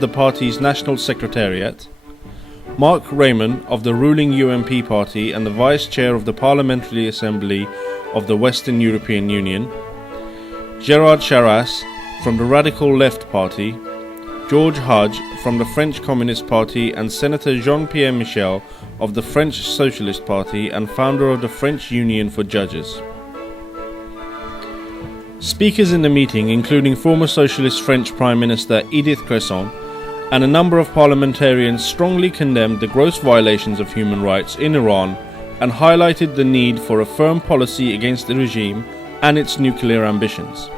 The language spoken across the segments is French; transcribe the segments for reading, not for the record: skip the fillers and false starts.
the party's National Secretariat, Mark Raymond of the ruling UMP party and the Vice Chair of the Parliamentary Assembly of the Western European Union, Gérard Charras from the Radical Left Party, George Hodge from the French Communist Party and Senator Jean-Pierre Michel of the French Socialist Party and founder of the French Union for Judges. Speakers in the meeting, including former Socialist French Prime Minister Edith Cresson, and a number of parliamentarians, strongly condemned the gross violations of human rights in Iran and highlighted the need for a firm policy against the regime and its nuclear ambitions.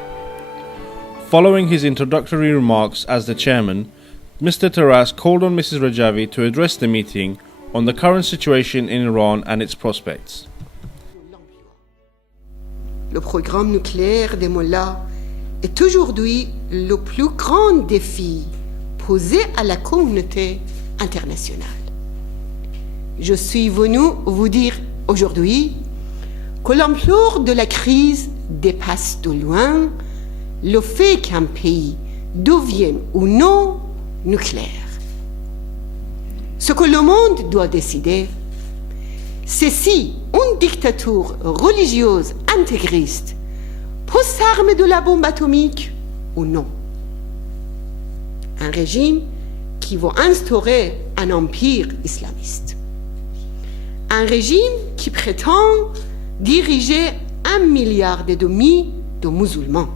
Following his introductory remarks as the chairman, Mr. Terrasse called on Mrs. Rajavi to address the meeting on the current situation in Iran and its prospects. Le programme nucléaire des Mollahs est aujourd'hui le plus grand défi posé à la communauté internationale. Je suis venu vous dire aujourd'hui que l'ampleur de la crise dépasse de loin le fait qu'un pays devienne ou non nucléaire. Ce que le monde doit décider, c'est si une dictature religieuse intégriste peut s'armer de la bombe atomique ou non. Un régime qui va instaurer un empire islamiste. Un régime qui prétend diriger 1,5 milliard de musulmans.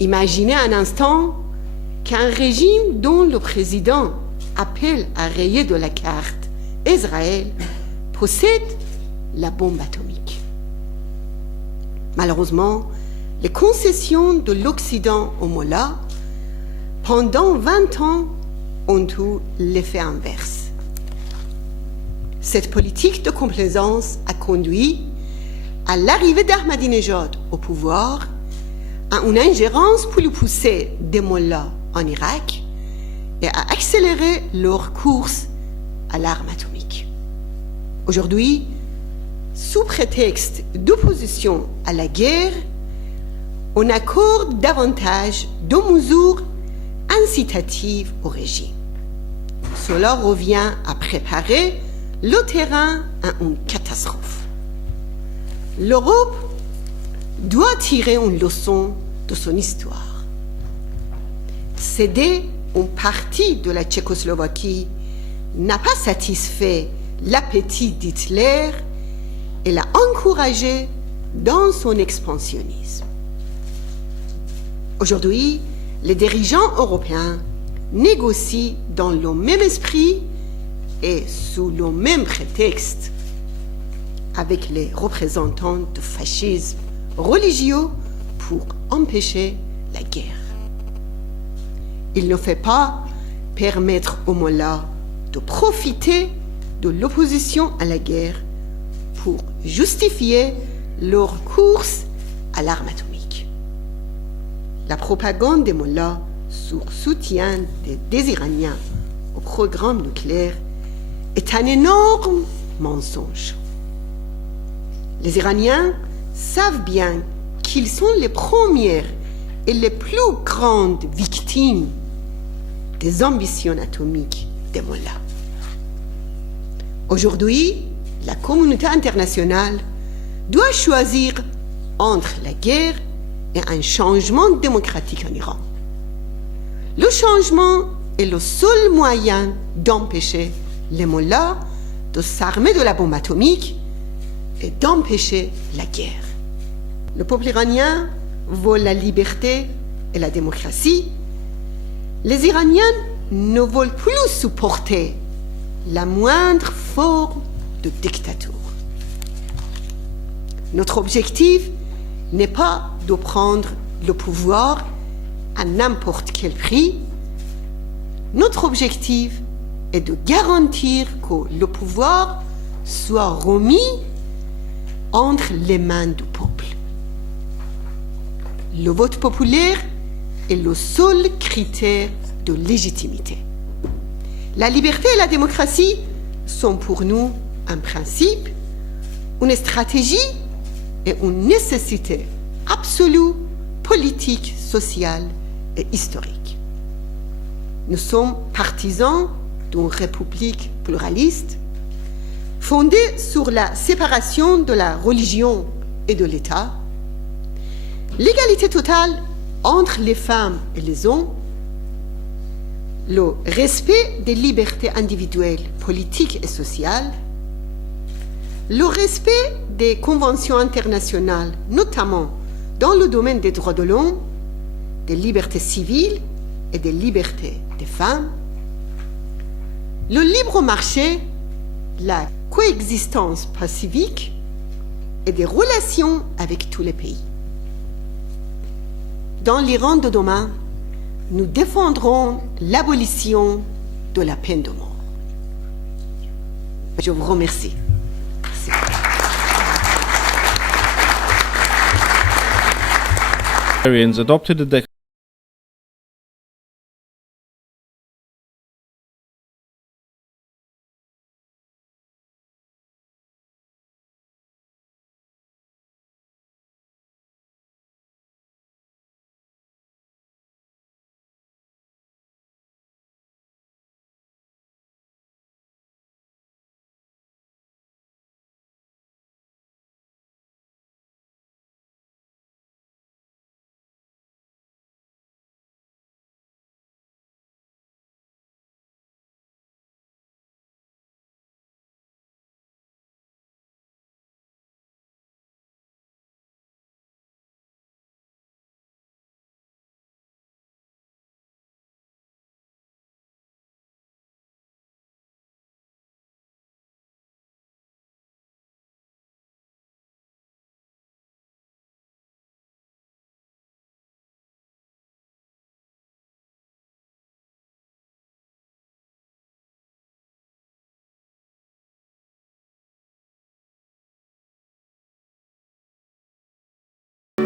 Imaginez un instant qu'un régime dont le président appelle à rayer de la carte Israël possède la bombe atomique. Malheureusement, les concessions de l'Occident aux Mollahs pendant 20 ans ont eu l'effet inverse. Cette politique de complaisance a conduit à l'arrivée d'Ahmadinejad au pouvoir, à une ingérence plus poussée des Mollahs en Irak et à accélérer leur course à l'arme atomique. Aujourd'hui, sous prétexte d'opposition à la guerre, on accorde davantage de mesures incitatives au régime. Cela revient à préparer le terrain à une catastrophe. L'Europe doit tirer une leçon de son histoire. Céder une partie de la Tchécoslovaquie n'a pas satisfait l'appétit d'Hitler et l'a encouragé dans son expansionnisme. Aujourd'hui, les dirigeants européens négocient dans le même esprit et sous le même prétexte avec les représentants du fascisme religieux pour empêcher la guerre. Il ne fait pas permettre aux Mollahs de profiter de l'opposition à la guerre pour justifier leur course à l'arme atomique. La propagande des Mollahs sur soutien des Iraniens au programme nucléaire est un énorme mensonge. Les Iraniens savent bien qu'ils sont les premières et les plus grandes victimes des ambitions atomiques des Mollahs. Aujourd'hui, la communauté internationale doit choisir entre la guerre et un changement démocratique en Iran. Le changement est le seul moyen d'empêcher les Mollahs de s'armer de la bombe atomique et d'empêcher la guerre. Le peuple iranien veut la liberté et la démocratie. Les Iraniens ne veulent plus supporter la moindre forme de dictature. Notre objectif n'est pas de prendre le pouvoir à n'importe quel prix. Notre objectif est de garantir que le pouvoir soit remis entre les mains du peuple. Le vote populaire est le seul critère de légitimité. La liberté et la démocratie sont pour nous un principe, une stratégie et une nécessité absolue, politique, sociale et historique. nous sommes partisans d'une république pluraliste, fondée sur la séparation de la religion et de l'État, l'égalité totale entre les femmes et les hommes, le respect des libertés individuelles, politiques et sociales, le respect des conventions internationales, notamment dans le domaine des droits de l'homme, des libertés civiles et des libertés des femmes, le libre marché, la coexistence pacifique et des relations avec tous les pays. Dans l'Iran de demain, nous défendrons l'abolition de la peine de mort. Je vous remercie. Adopted the